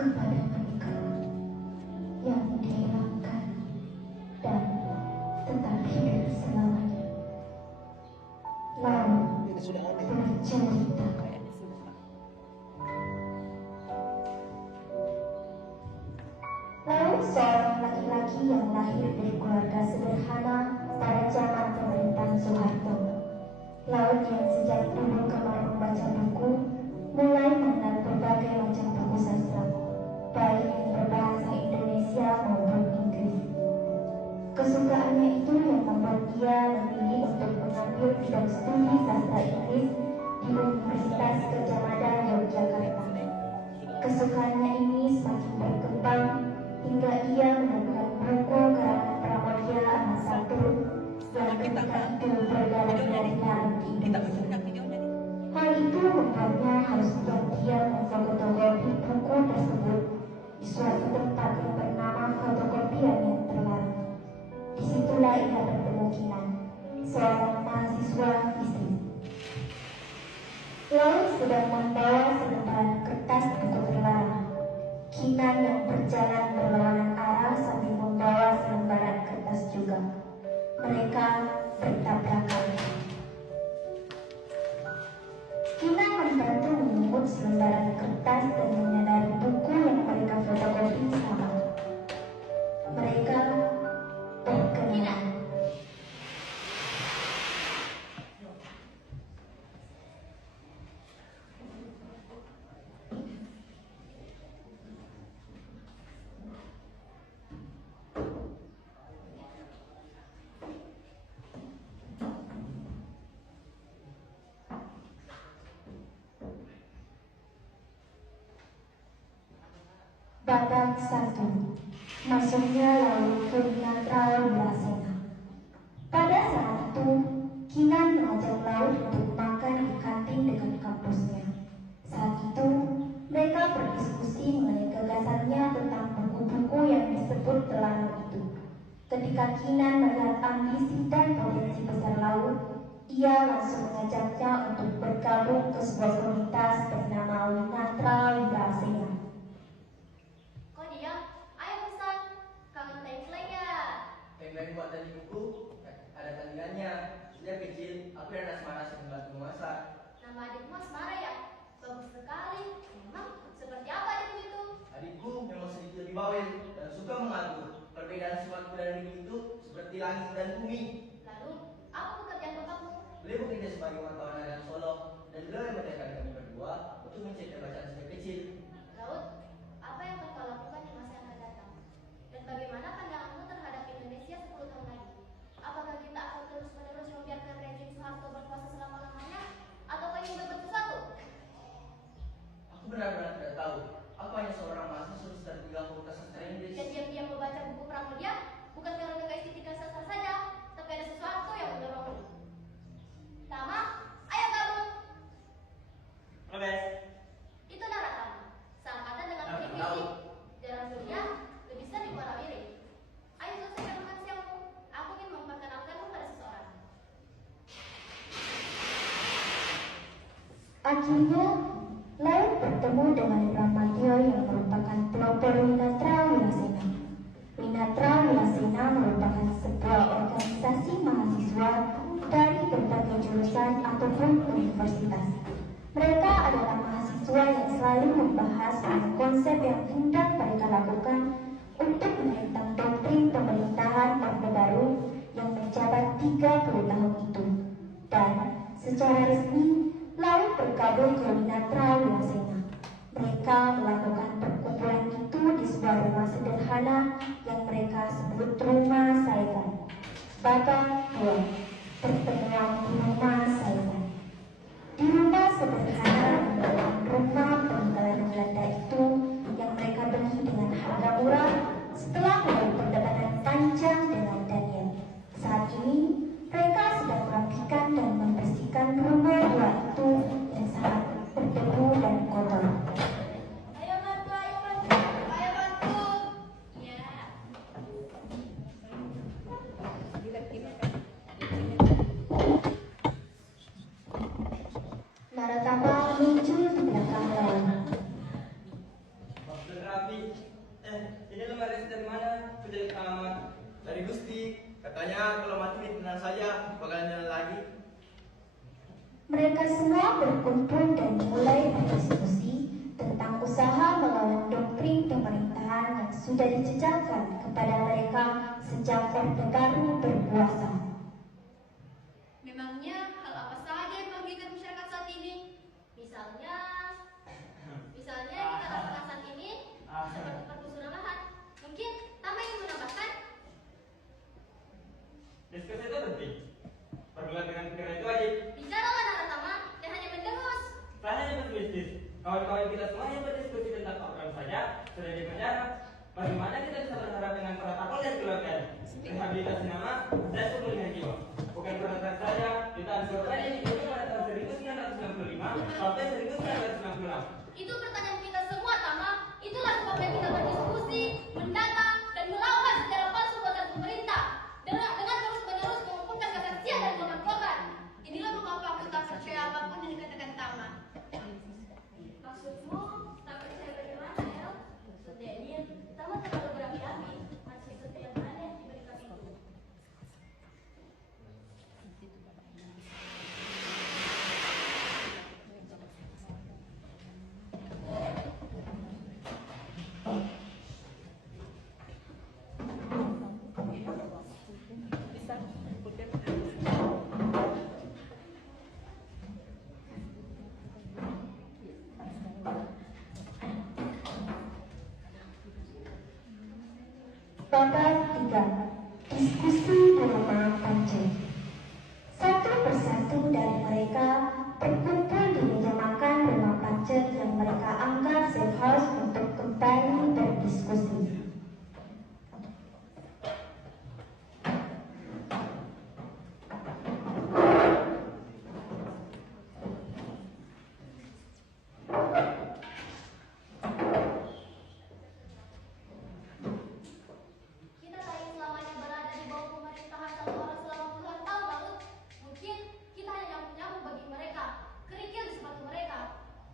kepada mereka yang dihilangkan dan tetap hidup selamanya. Lalu bercerita. Lalu seorang laki-laki yang lahir dari keluarga sederhana pada zaman pemerintahan Soeharto. Laut yang sejak dulu gemar membaca buku, mulai mengenal berbagai macam buku sastra, baik yang berbahasa Indonesia maupun Inggris. Kesukaannya itu yang membuat dia memilih untuk mengambil bidang studi sastra Inggris di Universitas Gadjah Mada, Yogyakarta. Kesukaannya ini semakin berkembang hingga ia menemukan buku karangan Pramoedya Anantatur yang ketika itu berdarah-darah di Indonesia. Hal itu membuatnya harus diam-diam memfotokopi buku tersebut di suatu tempat yang bernama fotokopian yang terlarang. Disitulah ia bertemu Kinan, seorang mahasiswa fisik. Laut sedang membawa selembaran kertas buku terlarang. Kinan yang berjalan berlawanan arah sambil membawa selembaran kertas juga. Mereka bertabrakan. Kinan membantu memungut selembaran kertas dan menyadari buku yang mereka fotokopi sama. Mereka berkenalan. Babak 1. Masuknya Laut ke Winatra Wilasena. Pada saat itu, Kinan mengajak Laut untuk makan di kantin dekat kampusnya. Saat itu, mereka berdiskusi mengenai gagasannya tentang buku-buku yang disebut terlarang itu. Ketika Kinan melihat ambisi dan potensi besar Laut, ia langsung mengajaknya untuk bergabung ke sebuah komunitas bernama Winatra Wilasena. Template buat tadi buku, ada tandingannya. Sejak kecil, aku dan Asmara sering bantu memasak. Nama adikmu Asmara ya? Bagus sekali. Memang seperti apa adikmu itu? Adikku memang sedikit lebih bawel dan suka mengatur. Perbedaan sifatku dan adikku itu seperti langit dan bumi. Lalu, apa pekerjaan bapakmu? Beliau bekerja sebagai wartawan harian Solo dan beliau yang mengajarkan kami berdua untuk mencetak bacaan sejak kecil. Laut, apa yang akan kau lakukan di masa yang akan datang? Dan bagaimana pandanganmu terhadap Indonesia 10 tahun lagi? Apakah kita akan terus-menerus membiarkan rezim Soeharto berkuasa selama-lamanya? Atau kau ingin berbuat sesuatu? Aku benar-benar tidak tahu. Aku hanya seorang mahasiswa tertinggal Fakultas Sastra Inggris. Dan diam-diam membaca buku Pramoedya? Bukan karena keistimewaan sastra saja, tapi ada sesuatu yang mendorongmu. Tama, ayo gabung. Robes. Itu Nara Tama, seangkatan dengan Tahu. Polisi. Jalan kuliah lebih sering warawiri. Ayo selesaikan makan siangmu. Aku ingin memperkenalkanmu pada seseorang. Akhirnya, Laut bertemu dengan Bramantyo yang merupakan pelopor Winatra Wilasena. Winatra Wilasena merupakan sebuah organisasi mahasiswa dari berbagai jurusan ataupun universitas. Mereka adalah mahasiswa yang selalu membahas tentang konsep yang hendak mereka lakukan untuk menentang doktrin pemerintahan Orde Baru yang menjabat 30 tahun itu. Dan secara resmi, Laut bergabung ke Winatra Wilasena. Mereka melakukan perkumpulan itu di sebuah rumah sederhana yang mereka sebut Rumah Saikan. Babak 2. Pertemuan di Rumah Saikan. Di rumah sederhana merupakan rumah peninggalan Belanda itu yang mereka beli dengan harga murah setelah melalui perdebatan panjang dengan Daniel. Saat ini, mereka sedang merapikan dan membersihkan rumah tua itu yang sangat berdebu dan kotor. Ayo bantu, ayo bantu, ayo bantu. Ya. berkumpul dan mulai berdiskusi tentang usaha melawan doktrin pemerintahan yang sudah dijejalkan kepada mereka sejak Orde Baru berkuasa. Memangnya hal apa saja yang merugikan masyarakat saat ini? Misalnya yang kita rasakan saat ini seperti pergusuran lahan. Mungkin Tama ingin menambahkan? Diskusi itu penting. Perguruan dengan pikiran itu wajib. Bicaralah Nara Tama, dan hanya mendengus. Saya hanya berbisnis. Kawan-kawan kita semua yang berdiskusi tentang program saja sudah di penjara. Bagaimana kita bisa berharap dengan protokol dan keluarganya? Rehabilitasi nama dan pemulihan jiwa. Bukan penonton saja, jutaan korban yang dihitung pada tahun 1995 sampai 1966. Itu pertanyaan kita semua, Tama. Itulah sebabnya kita berdiskusi, mendata, dan melawan secara palsu buatan pemerintah dengan terus-menerus mengumpulkan kesaksian dan korban-korban. Inilah mengapa aku tak percaya apapun yang dikatakan Tama. Maksudmu, tak percaya bagaimana, El? Sebenarnya, Tama terlalu berapi-api. Masih setiap mana yang diberikan itu. Babak 3. Diskusi di rumah Pancen. Satu persatu dari mereka berkumpul di meja makan rumah Pancen yang mereka anggap safe house untuk kembali berdiskusi. Kita tak ingin selamanya berada di bawah pemerintahan satu orang selama puluhan tahun lalu. Mungkin kita hanya nyamuk-nyamuk bagi mereka, kerikil di sepatu mereka.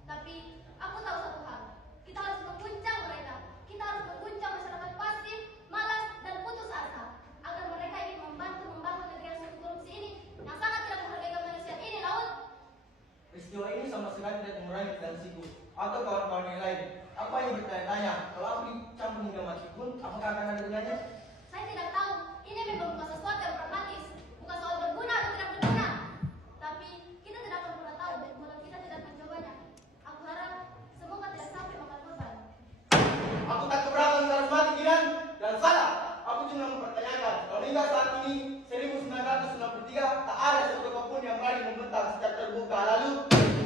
Tapi aku tahu satu hal, kita harus mengguncang mereka. Kita harus mengguncang masyarakat pasif, malas, dan putus asa agar mereka ingin membantu membangun negeri yang sumber korupsi ini yang sangat tidak menghargai kemanusiaan ini, Laut. Peristiwa ini sama sekali tidak mengurangi tensiku atau kawan-kawan yang lain. Aku hanya bertanya-tanya, kalau aku dicampur hingga mati pun, apakah akan ada gunanya? Saya tidak tahu, ini memang bukan sesuatu yang pragmatis, bukan soal berguna atau tidak berguna. Tapi kita tidak akan pernah tahu kalau kita tidak mencobanya. Aku harap semoga tidak sampai makan korban. Aku tak keberatan harus mati, Kiran. Dan salah, aku cuma mempertanyakan, kalau hingga saat ini 1993 tak ada satu apapun yang berani membentak secara terbuka. Lalu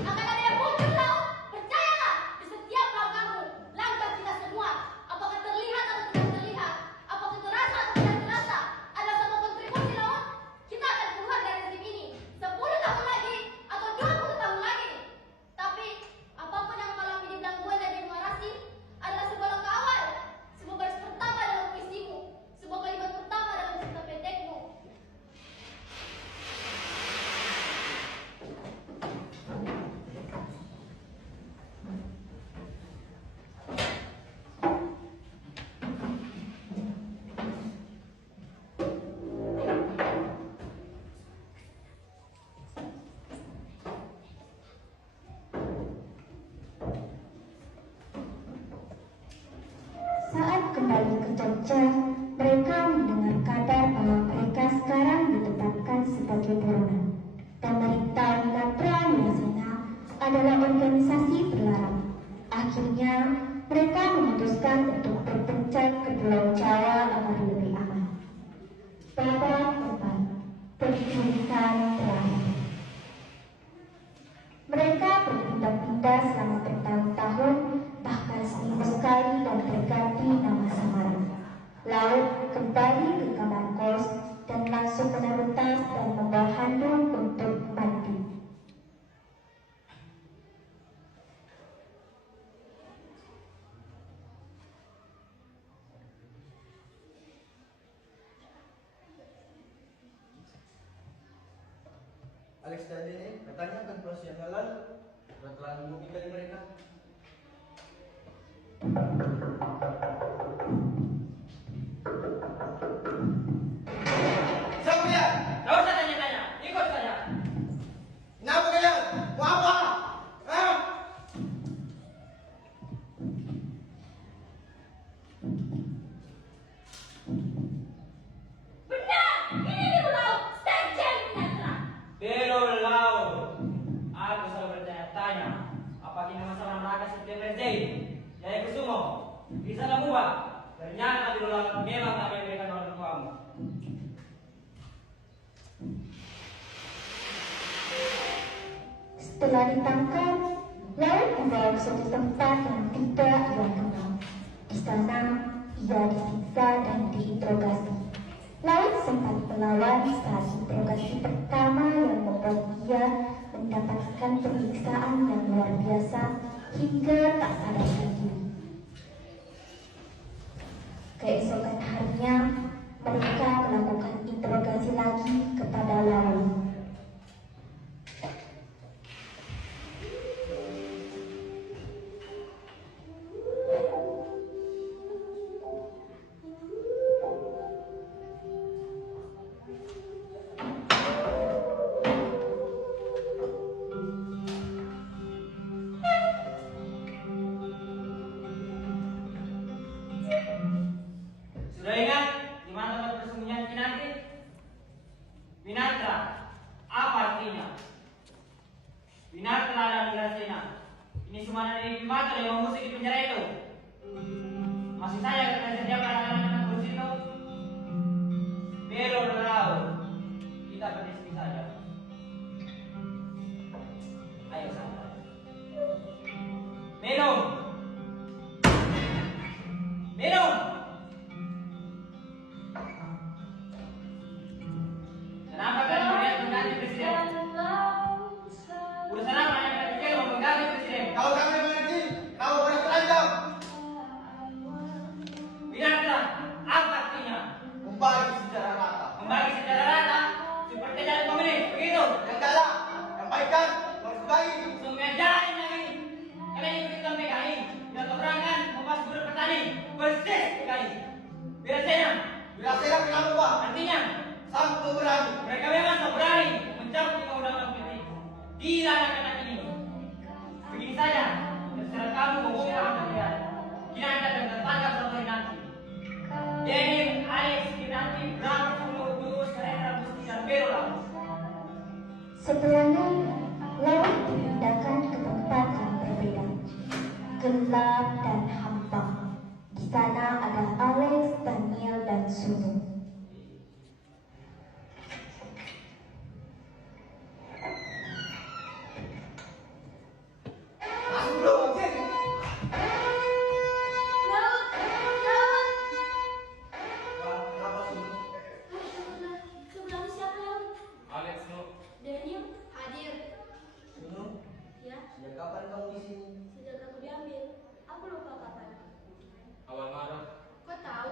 Akan ada yang muncul, Laut. Percayalah, di setiap langkahmu, langkah kita semua, apakah terlihat atau tidak terlihat, apakah terasa atau tidak terasa, adalah sebuah kontribusi, Laut. Kita akan keluar dari rezim ini 10 tahun lagi atau 20 tahun lagi. Tapi apapun yang kau alami di gangguan dan demokrasi adalah sebuah langkah awal, sebuah baris pertama dalam puisimu, sebuah kalimat pertama dalam cerita pendekmu. Saat kembali ke Jogja, mereka mendengar kabar bahwa mereka sekarang ditetapkan sebagai buronan. Pemerintah Minatra Wilasena adalah organisasi terlarang. Akhirnya, mereka memutuskan untuk berpencar ke Pulau Jawa agar lebih aman. Babak 4. Penculikan terakhir. Mereka berpindah-pindah selama bertahun-tahun, bahkan seminggu sekali dan berganti nama samaran. Laut kembali ke kamar kos dan langsung menaruh tas dan membawa handuk untuk mandi. Alex dan Dene katanya akan proses yang halal. Telah membuktikan dari mereka. Siapa dia? Tidak usah tanya-tanya, ikut saja. Kenapa kalian? Mau apa? Jai, Jaya Kusumo, bisa kamu Pak? Ternyata memang tak memberikan orang tuamu. Setelah ditangkap, Laut dibawa ke suatu tempat yang tidak ia kenal. Di sana, ia disiksa dan diinterogasi. Laut sempat melawan saat interogasi pertama yang membuat ia mendapatkan penyiksaan yang luar biasa hingga tak sadarkan diri. Keesokan harinya, mereka melakukan interogasi lagi kepada Laut. Sudah ingat di mana tempat persembunyian Kinanti? Winatra, apa artinya? Winatra dan Wirasena. Ini semua dari Winatra yang mengusik di penjara itu. Masih saja kita sediakan anak-anak kursi itu. Belo dan Laut, kita berdiskusi saja. Ayo santai. Minum. Minum. Kenapa kalian melihat mengganti presiden? Urusan apa yang kalian pikir mau mengganti presiden? Kalau kami mengerti, kamu harus terancam. Winatra, apa artinya? Membagi secara rata. Membagi secara rata seperti dari komunis, begitu? Yang kalah, yang baikkan, harus bagi. Sungguh jalan lagi. Kalian ikutkan PKI dan keberangan mempas guru petani persis PKI. Wirasena, Wirasena kenapa Pak? artinya Sang pemberani. mereka memang tak berani mencabut undang-undang politik. Gila anak-anak ini. Begini saja, terserah kamu membongkar atau tidak. Kinanta dan tertangkap satu hari nanti. Denim, Alex, Kinanti, Bram, Sumo, Tulus, Karena, Gusti, dan Berola. Setelahnya, Laut dipindahkan ke tempat yang berbeda, gelap dan hampa. Di sana ada Alex, Daniel, dan Sumo. Masuk dulu, Jin. Laut, Laut. Wah, kenapa sih? Sebelah siapa Laut? Alex, no. Daniel hadir. Sunu, Ya, sejak kapan kamu di sini? sejak aku diambil. Aku lupa kapan. Awal Maret, Kau tahu?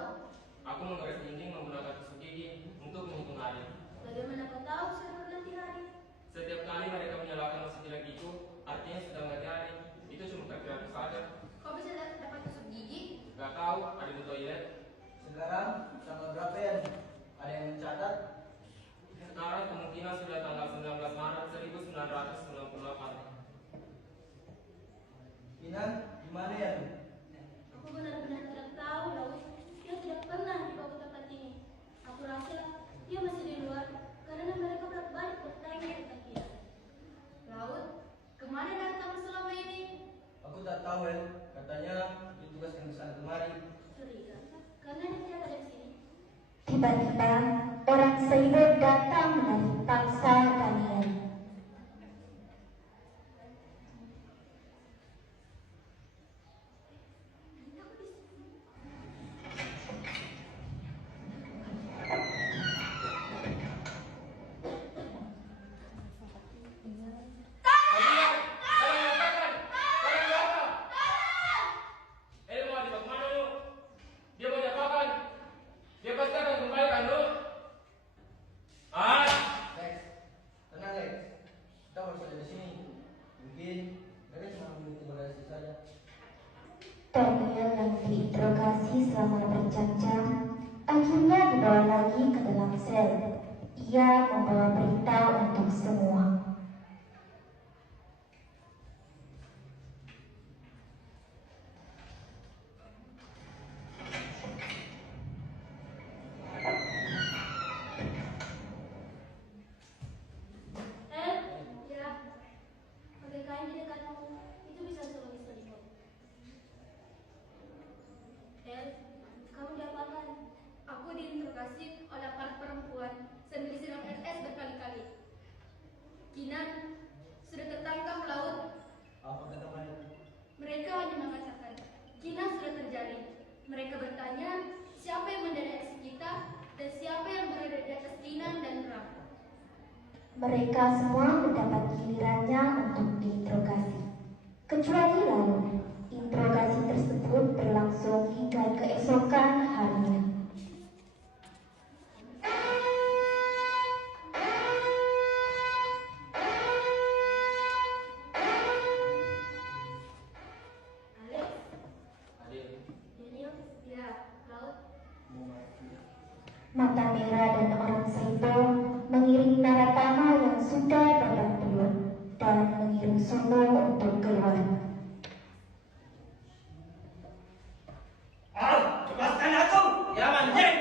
aku menggaris dinding menggunakan tusuk gigi untuk menghitung hari. Bagaimana kau tahu sudah berganti hari? Setiap kali mereka menyalakan mesin jelek itu, artinya sudah mengganti hari. Itu cuma perkiraan saja. Kau bisa dapat tusuk gigi? Gak tahu, ada di toilet. Sekarang tanggal berapa ya? Ada yang mencatat? Sekarang kemungkinan sudah tanggal 19 Maret 1998. Inan, gimana ya? Aku benar-benar tidak tahu, Laut. Dia tidak pernah dibawa ke tempat ini. Aku rasa dia masih di luar karena mereka bolak-balik bertanya tentang dia. Laut, kemana dari kamu selama ini? Aku tak tahu ya. Katanya ditugaskan ke sana kemari. Curiga, karena dia tidak ada di sini. Tiba-tiba, orang Seibo datang menarik paksa Daniel. Lex, tenang Lex. Kita baru saja di sini. Mungkin mereka cuma mengintimidasi saja. Daniel yang diinterogasi selama berjam-jam akhirnya dibawa lagi ke dalam sel. Ia membawa berita untuk semua. Ya, pakai kain di dekatmu. Itu bisa sebagai selimut. Mereka semua mendapat gilirannya untuk diinterogasi. Kecuali laut, interogasi tersebut berlangsung hingga keesokan harinya. Alex, Adil, Daniel, ya, Laut. Mata merah dan orang Saibo mengiring Naratama yang sudah babak belur dan mengiring Sumo untuk keluar. lepaskan aku, ya anjing!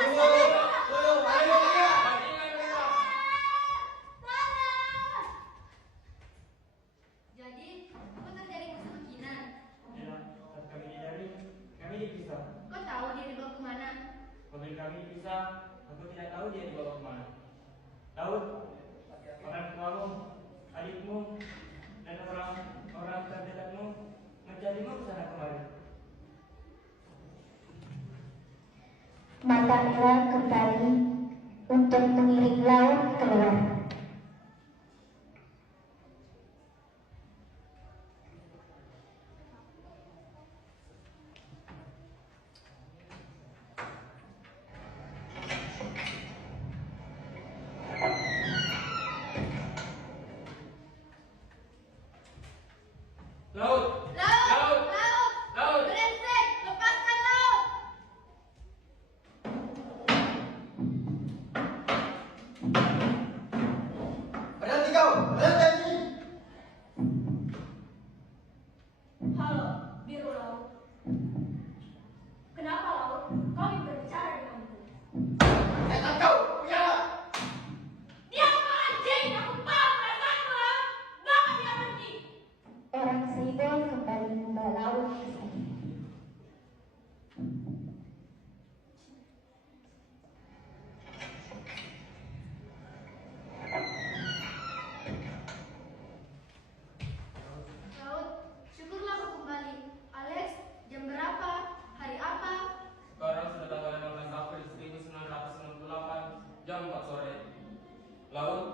Tunggu, ayo dia. Jadi, apa terjadi kemungkinan? Ya, saat kami dicari, kami dipisah. Kau tahu dia dibawa kemana? Mobil kami dipisah, aku tidak tahu dia dibawa kemana. Laut, orang tuamu, adikmu, dan orang terdekatmu mencarimu ke sana kemari. Mata merah kembali untuk mengiring Laut keluar. Laut! Laut! Laut! Laut! Brengsek! Lepaskan Laut! Berhenti kau, berhenti. Halo, Biru Laut. Kenapa Laut? Kami berbicara denganmu. Setan kau, ya. Diam kau anjing! Aku tahu perasaanmu, Laut! Bawa dia pergi! Orang Saibo kembali membawa Laut ke sana. Laut, syukurlah kau kembali. Alex, jam berapa? Hari apa? Sekarang sudah tanggal 16 April 1998, jam 4 sore. Laut,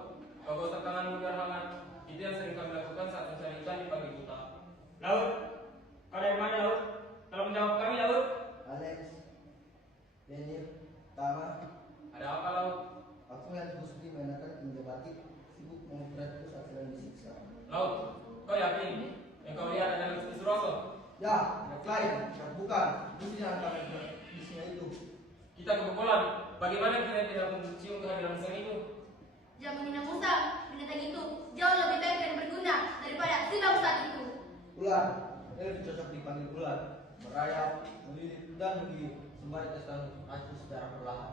kau gosok tanganmu biar hangat. Itu yang sering kami lakukan saat mencari ikan di pagi buta. Laut, kau dari mana Laut? Tolong jawab kami Laut. Alex, Daniel, Tama, Ada apa Laut? aku melihat Gusti mengenakan tinja batik, sibuk mengukratku saat sedang disiksa. Laut, kau yakin yang kau lihat adalah Gusti Suroso? Ya, ada lain, bukan. Gusti yang akan di sini itu. Kita kebetulan, bagaimana kita tidak mencium kehadiran sang itu? Jangan menghina Musa. Binatang itu jauh lebih baik dan berguna daripada silau saat itu. Ular, ini cocok dipanggil ular. Merayap, melilit, dan menggigit sembari tesan acu secara perlahan.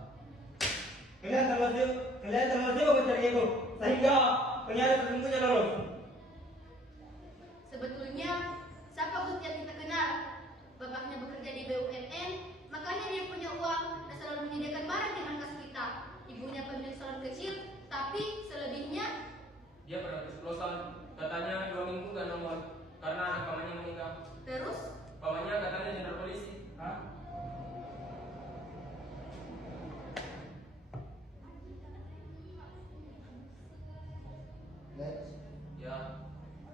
Kalian terlalu mencari itu, sehingga penjara sesungguhnya lolos. Sebetulnya, siapa Gusti yang kita kenal? Bapaknya bekerja di BUMN, makanya dia punya uang dan selalu menyediakan barang dengan kas kita. Ibunya pemilik salon kecil, tapi selebihnya Dia pernah keceplosan, katanya 2 minggu gak nongol karena anak pamannya meninggal. terus Pamannya katanya jenderal polisi. Hah? Lex, Ya,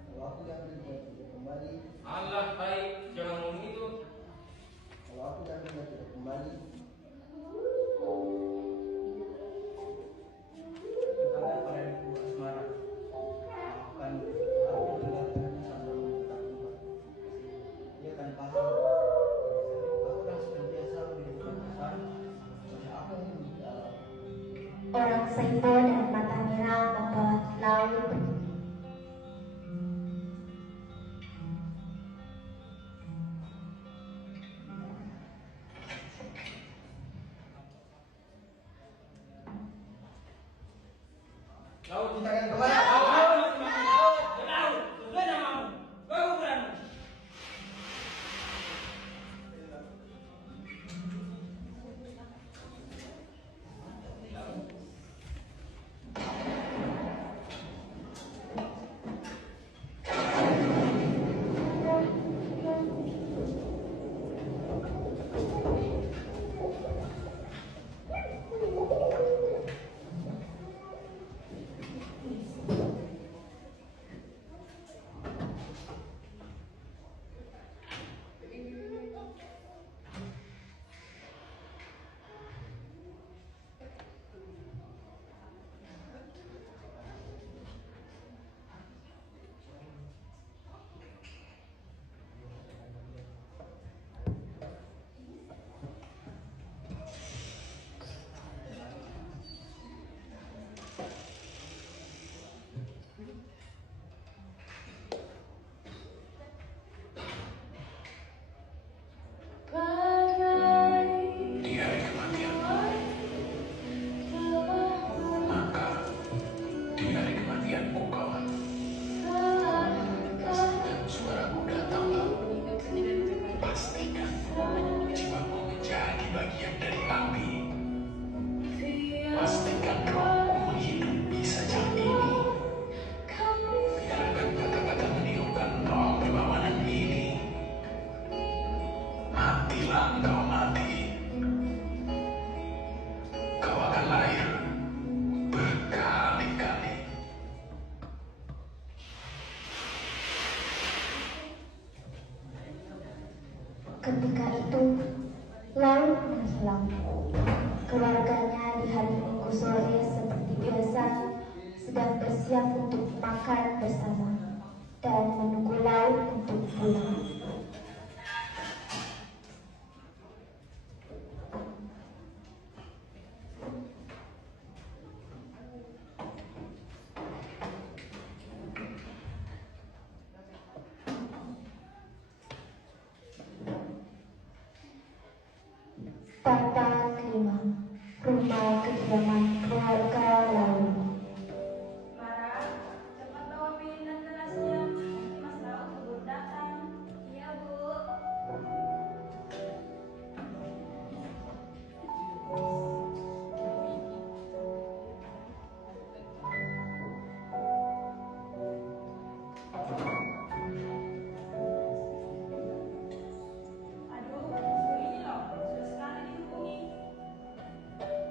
kalau aku diambil dan tidak kembali, Allah baik, jangan ngomong itu. kalau aku diambil dan tidak kembali, kalian pada ibu asmara. Maafkan aku meninggalkan sambil menetap tempat. Dia akan paham. Aku akan senantiasa menghidupkan pesan pada apa yang di alam. Orang Saibo dan Mata Merah membawa Laut pergi. Laut, Kita akan kemana? Laut, sesuai namamu, kau ukuranmu. pukul sore seperti biasa sedang bersiap untuk makan bersama dan menunggu laut untuk pulang. Tata kelima, rumah kediaman keluarga Laut. Mara, cepat bawa piring dan gelasnya. Mas Laut keburu datang. Iya, Bu. Aduh, Bu ini loh, sudah sekali dihubungi.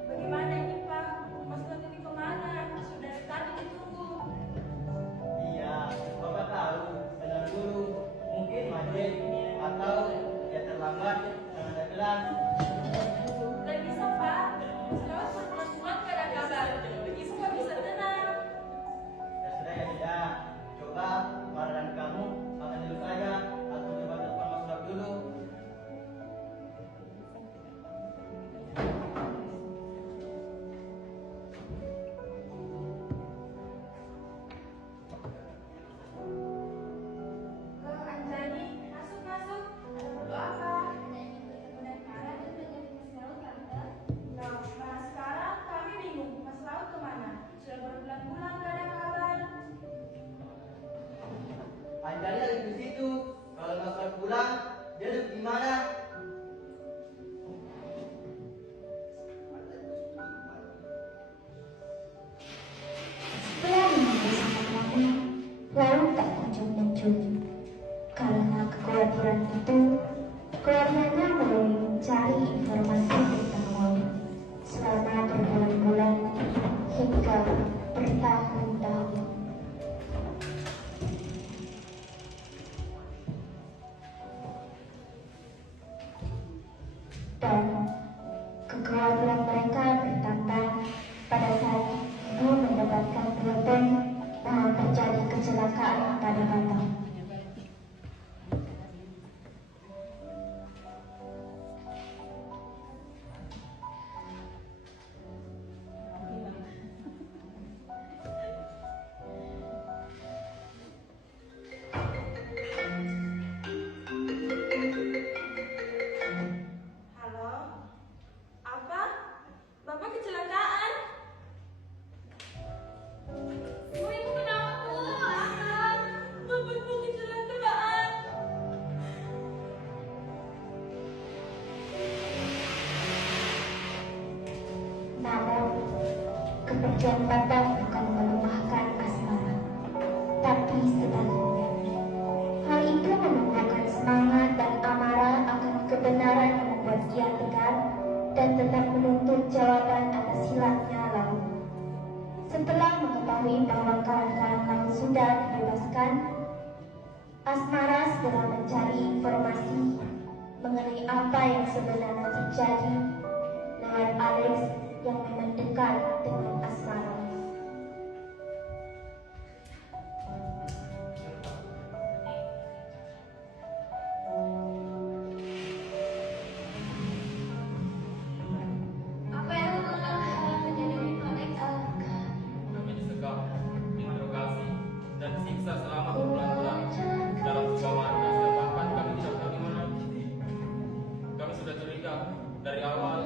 Bagaimana ini, Pak? Mas Laut ini kemana? Sudah dari tadi ditunggu. Iya, Bapak tahu, tenang dulu. Mungkin macet atau ya terlambat karena ada kelas. Gak bisa, Pak. Mas Laut berbulan-bulan gak ada kabar. Ibu gak bisa tenang. Ya sudah ya tidak. Coba Mara dan kamu makan dulu saja atau coba telepon Mas Lab dulu. Kak Anjani, masuk. Ada perlu apa? Ada yang ingin bertemu dan Mara dan belajar di Mas Laut, Tante. Nah, sekarang kami bingung. Mas Laut kemana? Sudah berbulan-bulan gak ada kabar. Anjali lagi di situ. Kalau Mas Lab pulang, dia duduk di mana? Setelah menunggu sangat lama, Laut tak kunjung muncul. Karena kekhawatiran itu, keluarganya mulai mencari informasi tentang Laut selama berbulan-bulan hingga bertahun-tahun. Dan kekhawatiran mereka bertambah pada saat ibu mendapatkan telepon bahwa terjadi kecelakaan pada Batam. Halo? Apa? Bapak kecelakaan? Bu, ibu kenapa, Bu? Bapakku kecelakaan. Namun, kepergian Batam bukan melemahkan asmara, tapi sebaliknya. Hal itu menumbuhkan semangat dan amarah akan kebenaran yang membuat ia tegar dan tetap menuntut jawaban atas hilangnya Laut. Setelah mengetahui bahwa kawan-kawan Laut sudah dibebaskan, Asmara segera mencari informasi mengenai apa yang sebenarnya terjadi lewat Alex yang memang dekat dengan Asmara. Apa yang mengenal kejadian itu, Alex? Kami disekap, diinterogasi, dan disiksa selama berbulan-bulan dalam sebuah markas dan bahkan kami tidak tahu di mana. Kami sudah curiga dari awal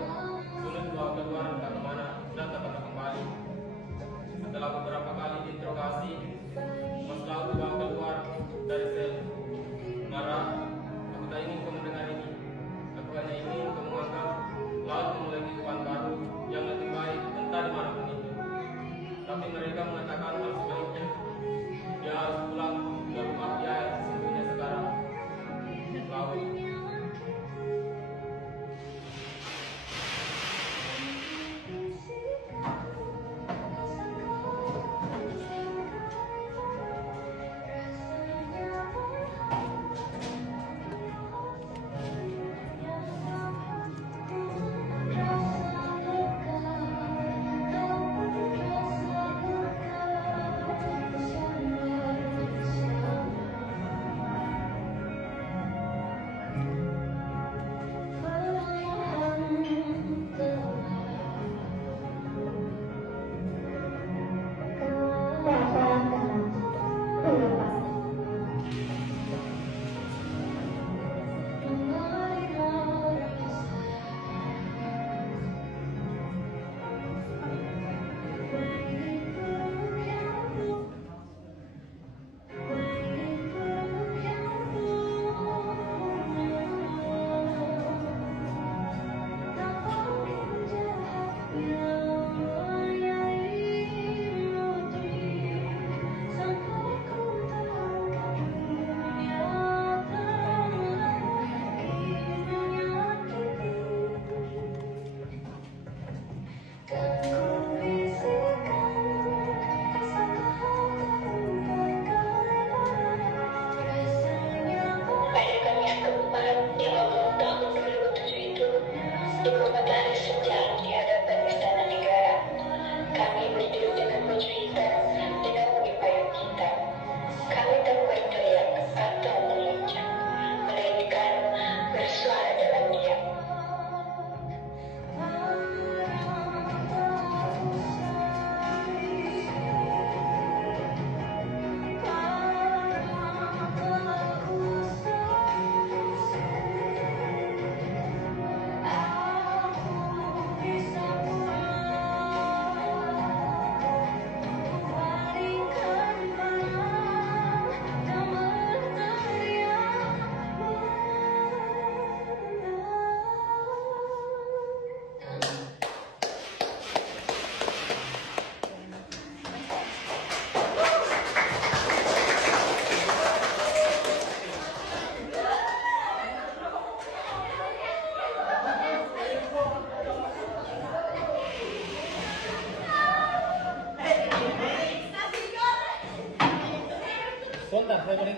sebentar, saya beri.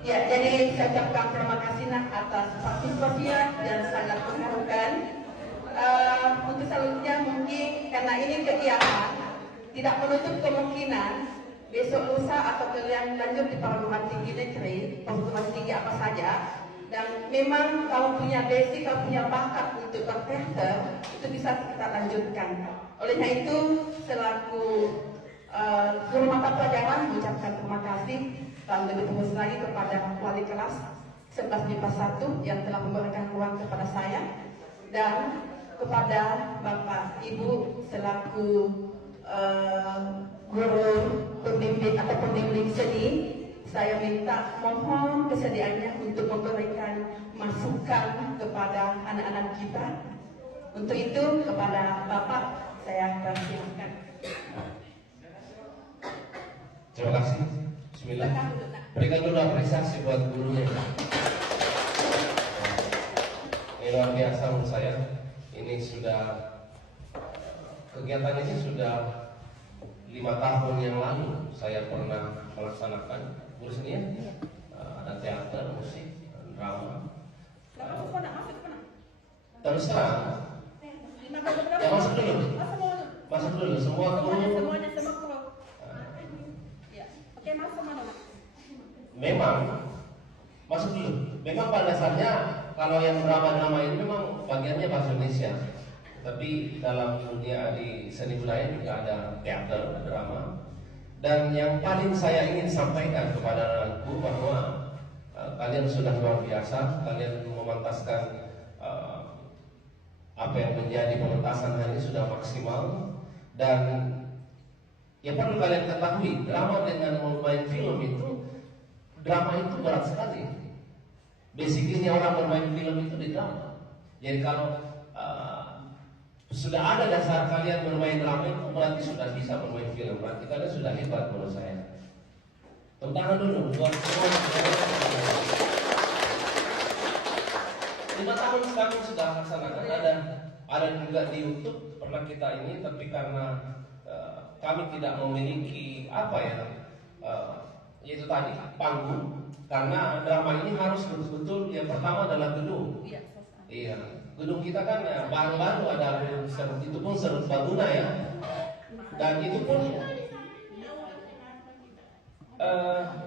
Ya, jadi saya ucapkan terima kasih nak atas partisipasinya dan sangat mengharukan. Untuk selanjutnya mungkin karena ini kegiatan tidak menutup kemungkinan besok lusa atau kalian lanjut di perguruan tinggi negeri, perguruan tinggi apa saja. Dan memang kalau punya basic, kalau punya bakat untuk berteater, itu bisa kita lanjutkan. Olehnya itu, selaku guru mata pelajaran, mengucapkan terima kasih dan lebih terus lagi kepada wali kelas 11 MIPA 1 yang telah memberikan ruang kepada saya dan kepada Bapak Ibu selaku guru pembimbing atau pembimbing seni. Saya minta mohon kesediaannya untuk memberikan masukan kepada anak-anak kita. Untuk itu kepada Bapak saya persilakan. Terima kasih. Bismillah. Berikan dulu apresiasi buat gurunya. Ini luar biasa menurut saya. Ini sudah kegiatan ini sudah 5 tahun yang lalu saya pernah melaksanakan. Guru seni ya? Ada teater, musik, drama. Terus terang. Ya masuk dulu. Masuk dulu. Semua guru. Memang masuk dulu. Memang pada dasarnya kalau yang drama-drama ini memang bagiannya bahasa Indonesia. Tapi dalam dunia di seni budaya juga ada teater, drama. Dan yang paling saya ingin sampaikan kepada anakku bahwa kalian sudah luar biasa. Kalian memantaskan apa yang menjadi pementasan hari ini sudah maksimal. Dan yang perlu kalian ketahui, drama dengan bermain film itu, drama itu berat sekali. Basicnya orang bermain film itu di drama. Jadi kalau sudah ada dasar kalian bermain drama itu berarti sudah bisa bermain film. Berarti kalian sudah hebat menurut saya. Tepuk tangan dulu buat semua. 5 tahun kami sudah laksanakan. Ada juga di YouTube pernah kita ini, tapi karena kami tidak memiliki apa ya, yaitu tadi panggung. Karena drama ini harus betul-betul yang pertama adalah gedung. Iya. Gedung kita kan ya, baru-baru ada serut, itu pun serut Baguna ya. Dan itu pun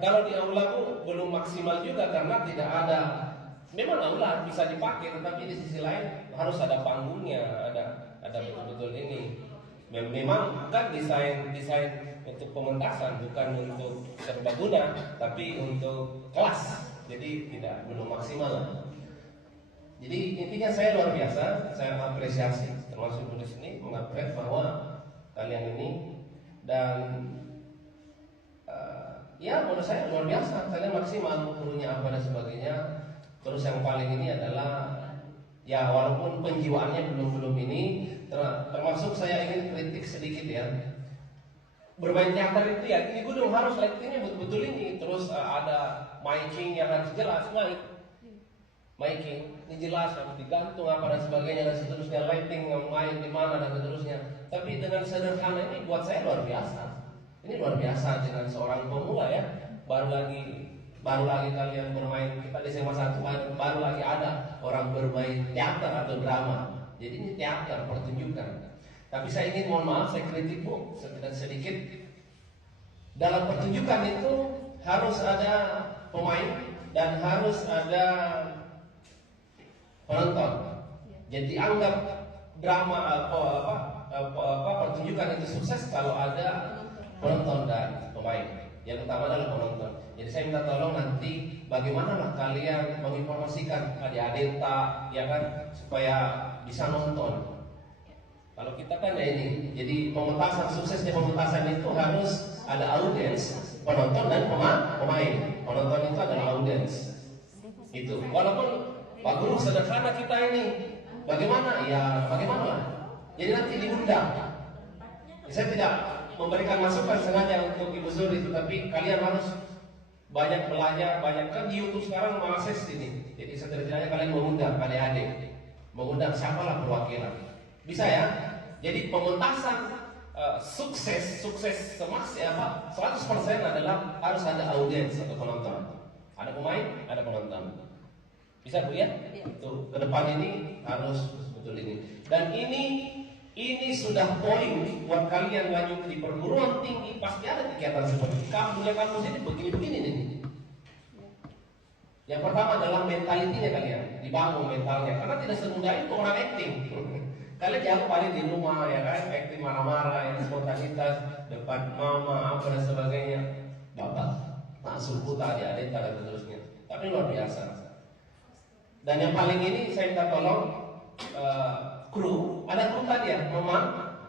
kalau di aula bu belum maksimal juga karena tidak ada. Memang aula bisa dipakai, tetapi di sisi lain harus ada panggungnya, ada betul-betul ini. Memang bukan desain untuk pementasan, bukan untuk serbaguna, tapi untuk kelas. Jadi belum maksimal lah. Jadi intinya saya luar biasa, saya apresiasi termasuk guru seni mengapresiasi bahwa kalian ini dan ya menurut saya luar biasa, kalian maksimal gurunya apa dan sebagainya. Terus yang paling ini adalah ya walaupun penjiwaannya belum ini, termasuk saya ingin kritik sedikit ya. Bermain teater itu ya ini gunung harus lightingnya betul-betul ini, terus ada miking yang harus jelas, miking ini jelas harus digantung apa dan sebagainya dan seterusnya, lighting yang main di mana dan seterusnya. Tapi dengan sederhana ini buat saya luar biasa. Ini luar biasa dengan seorang pemula ya. Baru lagi kalian bermain, kita di SMA 1 baru lagi ada orang bermain teater atau drama. Jadi ini teater pertunjukan. Tapi saya ingin mohon maaf, saya kritik bu sedikit. Dalam pertunjukan itu harus ada pemain dan harus ada penonton. Jadi anggap drama pertunjukan itu sukses kalau ada penonton dan pemain. Yang utama adalah penonton. Jadi saya minta tolong nanti bagaimana lah kalian menginformasikan adik-adik ya kan supaya bisa nonton. Kalau kita kan ya ini, jadi pementasan suksesnya pementasan itu harus ada audiens, penonton dan pemain. Penonton itu adalah audiens. Itu. Walaupun Pak Guru sederhana kita ini, bagaimana? Ya bagaimana lah. Jadi nanti diundang. Saya tidak memberikan masukan sengaja untuk Ibu Zuri, tapi kalian harus banyak belajar, banyak kan di YouTube sekarang mengakses ini. Jadi setidaknya kalian mengundang adik-adik, mengundang siapalah perwakilan. Bisa ya? Jadi pementasan sukses semaksimal 100% adalah harus ada audiens atau penonton. Ada pemain, ada penonton. Bisa Bu ya? Itu ke depan ini harus betul ini. Dan ini sudah poin buat kalian lanjut di perguruan tinggi, pasti ada kegiatan seperti kampus ini begini-begini nih. Yang pertama adalah mentalitinya kalian, dibangun mentalnya, karena tidak semudah itu orang acting. Kalian jangan paling di rumah ya kan, acting marah-marah, yang spontanitas depan mama apa dan sebagainya, bapak langsung putar ya adik dan seterusnya. Tapi luar biasa. Dan yang paling ini saya minta tolong kru, ada kru tadi ya, mama,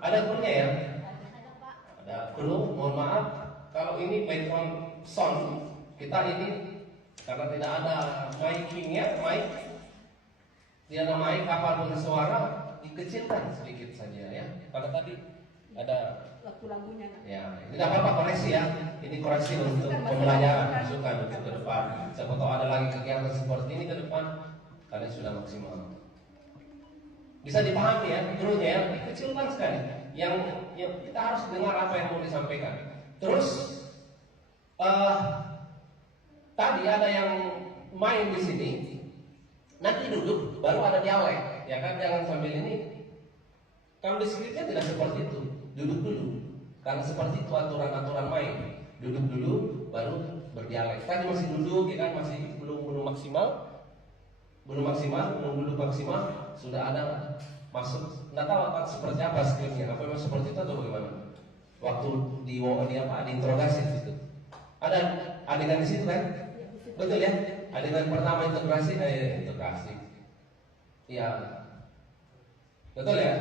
ada krunya ya? Ada kru, mohon maaf kalau ini background sound kita ini karena tidak ada mic-nya, tidak ada mic, kapal bersuara dikecilkan sedikit saja ya. Kalau tadi ada lagu-lagunya. Ya, ini tidak apa-apa koreksi ya. Ini koreksi untuk pembelajaran, masukan untuk ke depan. Siapa tahu ada lagi kegiatan seperti ini ke depan, kalian sudah maksimal. Bisa dipahami ya, krunya ya, dikecilkan sekali. Yang kita harus dengar apa yang mau disampaikan. Terus tadi ada yang main di sini, nanti duduk, baru ada dialek, ya kan? Jangan sambil ini. Kalau di skripnya tidak seperti itu, duduk dulu. Karena seperti itu aturan-aturan main, duduk dulu, baru berdialek. Tadi masih duduk, ya kan? Masih belum maksimal, belum duduk maksimal, sudah ada masuk. Nggak tahu apa seperti apa skripnya, apa memang seperti itu atau bagaimana? Waktu di interogasi itu, ada adegan di situ kan? Betul ya? Adegan pertama integrasi. Iya. Betul ya?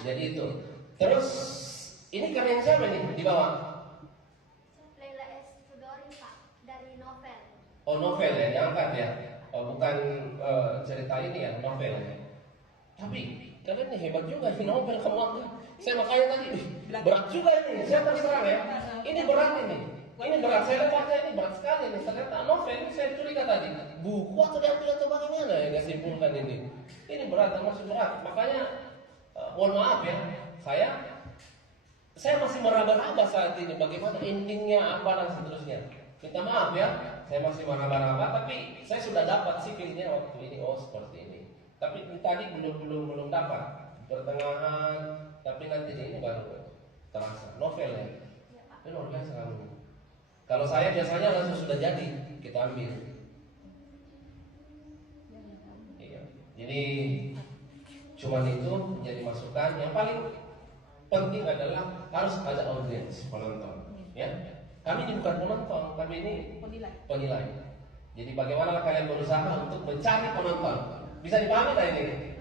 Jadi itu. Terus ini karya yang siapa nih di bawah? Leila S. Sudori Pak, dari novel. Oh novel ya, diangkat ya. Oh bukan cerita ini ya, novel ya. Tapi kalian nih hebat juga di novel kamu angkat. Saya makanya tadi berat juga ini. Saya terus terang ya. Ini berat ini. Ini berat, saya baca ini berat sekali nih. Ternyata novel, saya curiga tadi buku atau bagaimana yang simpulkan ini. Ini berat, termasuk berat. Makanya mohon maaf ya, saya masih meraba-raba saat ini bagaimana endingnya apa dan seterusnya. Minta maaf ya, saya masih meraba-raba, tapi saya sudah dapat sih feelnya waktu ini. Oh seperti ini. Tapi tadi belum dapat pertengahan, tapi nanti ini baru terasa novel ya. Ini luar biasa kamu. Kalau saya biasanya langsung sudah jadi kita ambil. Iya. Jadi cuman itu jadi masukan. Yang paling penting adalah harus ada audiens penonton. Ya. Kami ini bukan penonton, kami ini penilai. Jadi bagaimana kalian berusaha untuk mencari penonton? Bisa dipahami tak ini?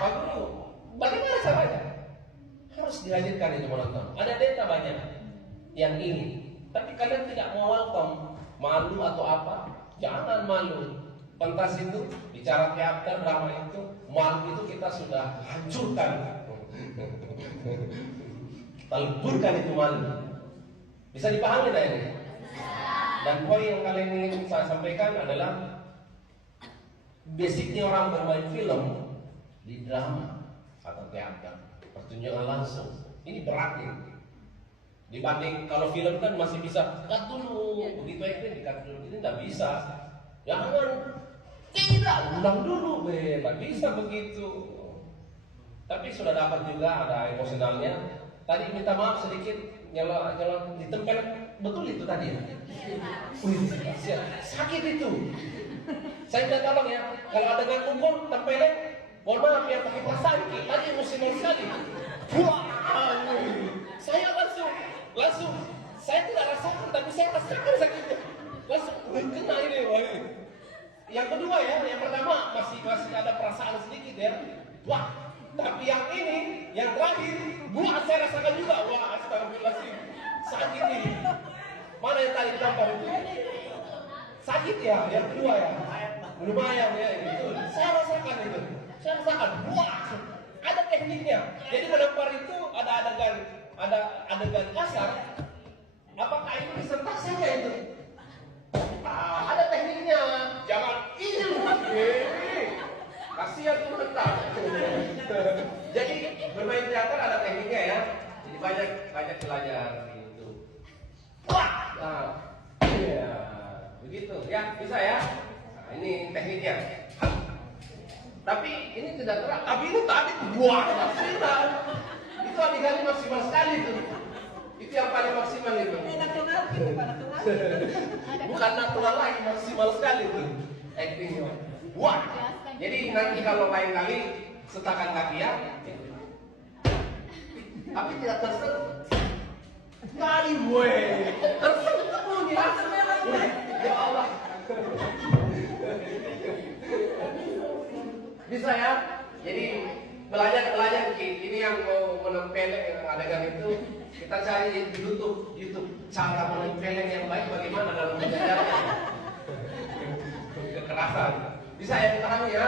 Pak Guru, bagaimana caranya? Harus dihadirkan itu penonton. Ada data banyak yang ini. Tapi kalian tidak mau welcome, malu atau apa? Jangan malu. Pentas itu, bicara teater, drama itu, malu itu kita sudah hancurkan. Kita leburkan itu malu. Bisa dipahami tak ini? Dan poin yang kalian ingin saya sampaikan adalah basicnya orang bermain film di drama atau teater, pertunjukan langsung. Ini berat nih. Dibanding kalau film kan masih bisa cut dulu, begitu aja di-cut dulu, ini nggak bisa. Jangan tidak ulang dulu, nggak bisa begitu. Tapi sudah dapat juga ada emosionalnya. Tadi minta maaf sedikit, nyala ditempel betul itu tadi ya. Sakit itu. Saya minta tolong ya, kalau ada dengan pukul tempelnya, mohon maaf ya pakai perasaan tadi emosional sekali. Wah, saya langsung saya tidak rasakan, tapi saya rasakan sakitnya. Langsung kena ini. Yang kedua ya, yang pertama masih ada perasaan sedikit ya. Wah, tapi yang ini, yang terakhir, buah saya rasakan juga. Wah, astagfirullahaladzim, sakit ini. Mana yang tadi ditampar itu? Sakit ya, yang kedua ya. Lumayan ya itu. Saya rasakan itu. Saya rasakan, wah, ada tekniknya. Jadi menampar itu ada adegan kasar. Apakah itu disentak saja itu? Ada tekniknya. Jangan ini. Kasihan tuh mental. Jadi bermain teater ada tekniknya ya. Jadi banyak belajar gitu. Wah, nah, iya, begitu ya, bisa ya. Nah, ini tekniknya. Tapi ini tidak terang. Tapi ini tadi buah maksimal. Itu adegannya maksimal sekali tuh. Itu yang paling maksimal itu. Bukan natural lagi, maksimal sekali tuh actingnya. Wah. Jadi nanti kalau lain kali setakan kaki ya. Tapi tidak tersentuh. Kali gue tersentuh nih. Ya Allah. Bisa ya. Jadi belajar ini yang mau menempeleng yang adegan itu kita cari di YouTube cara menempeleng yang baik bagaimana dalam mengajarnya. Kekerasan. Bisa ya dipahami ya.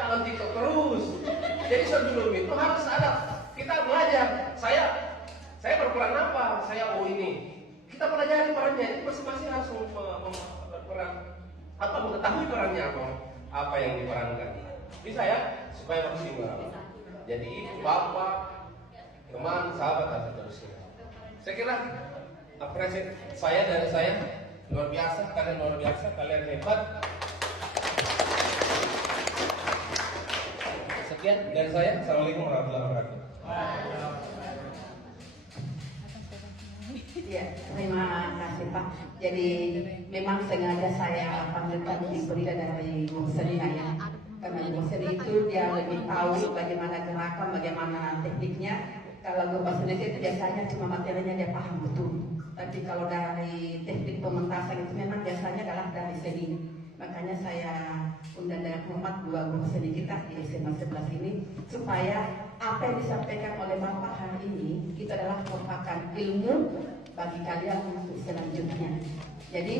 Jangan TikTok terus. Jadi sebelum itu harus ada kita belajar. Saya berperan apa? Saya ini. Kita pelajari perannya. Masing-masing harus berperan apa mengetahui perannya apa yang diperankan. Bisa ya supaya maksimal. Jadi ibu, bapak, teman, sahabat dan seterusnya. Saya kira apresiasi dari saya luar biasa, kalian hebat. Sekian dari saya. Assalamualaikum warahmatullahi wabarakatuh. Ya, terima kasih Pak. Jadi memang sengaja saya panggilkan Ibu Rida dari Bu Selina ya. Karena Bu Selina itu dia lebih tahu bagaimana gerakan, bagaimana tekniknya. Kalau Bu Selina itu biasanya cuma materinya dia paham betul. Tapi kalau dari teknik pementasan itu memang biasanya adalah dari seni. Makanya saya undang dengan hormat dua guru seni kita di SMA 11 ini supaya apa yang disampaikan oleh Bapak hari ini itu adalah merupakan ilmu bagi kalian untuk selanjutnya. Jadi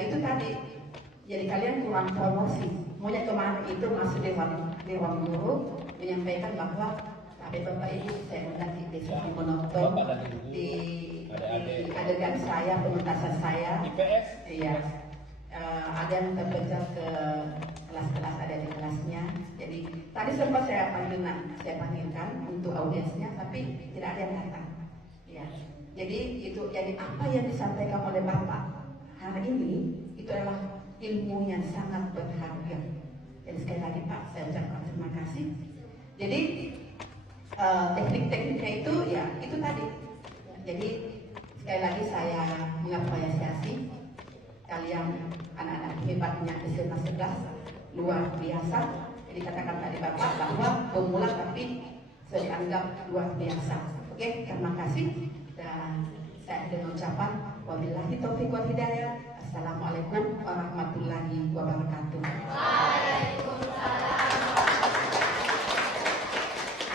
itu tadi. Jadi kalian kurang promosi. Maunya kemarin itu masuk dewan guru menyampaikan bahwa Bapak Ibu saya undang di desa menonton di adegan saya pementasan saya. Iya. Ada yang terpecah ke kelas-kelas, ada di kelasnya. Jadi tadi sempat saya panggilkan untuk audiensnya, tapi tidak ada yang datang. Ya. Jadi apa yang disampaikan oleh Bapak hari ini itu adalah ilmu yang sangat berharga. Jadi sekali lagi Pak, saya ucapkan terima kasih. Jadi teknik-tekniknya itu ya itu tadi. Jadi sekali lagi saya mengapresiasi kalian anak-anak hebatnya SMA 11 luar biasa. Jadi katakan tadi Bapak bahwa pemula tapi saya dianggap luar biasa. Oke, terima kasih. Dan saya dengan ucapan wabillahi taufiq wal hidayah. Assalamualaikum warahmatullahi wabarakatuh.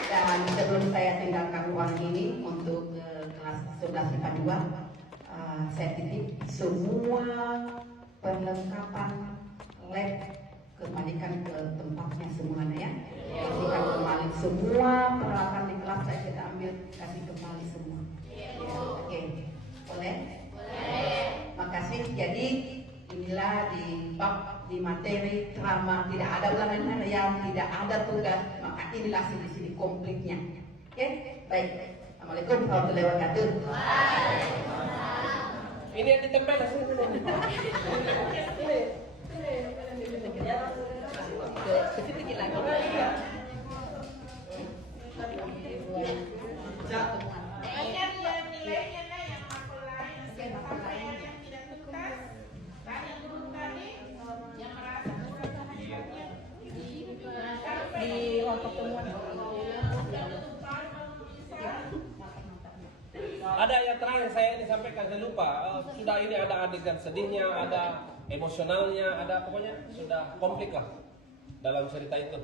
Dan sebelum saya tinggalkan ruang ini untuk kelas 11 IPA 2, saya titip semua perlengkapan lab kembalikan ke tempatnya semuanya ya. Kasihkan kembali semua peralatan di kelas saya kita ambil, kasih kembali semua. Oke, boleh? Makasih. Jadi inilah di materi drama tidak ada ulangan harian, tidak ada tugas, maka inilah sini komplitnya. Oke, baik. Assalamualaikum warahmatullahi wabarakatuh. Ini yang ditempel di ruang pertemuan. Ada yang terakhir saya ini sampaikan, saya lupa. Sudah ini ada adegan sedihnya, ada emosionalnya, ada pokoknya sudah komplit lah dalam cerita itu.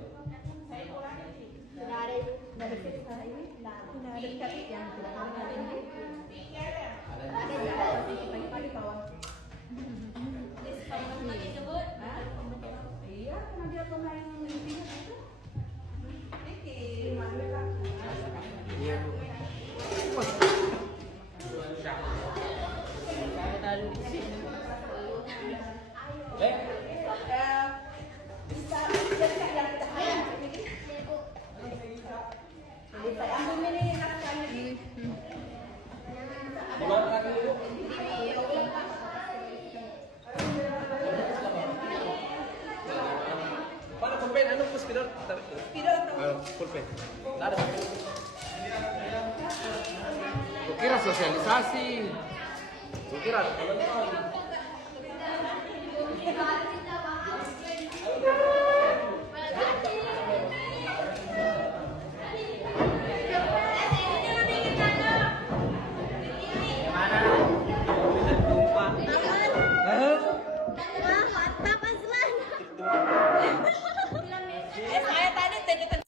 Iya, karena dia pemain intinya itu. spidol, pulpen. Nggak ada. Kukira sosialisasi. Kukira ada penonton.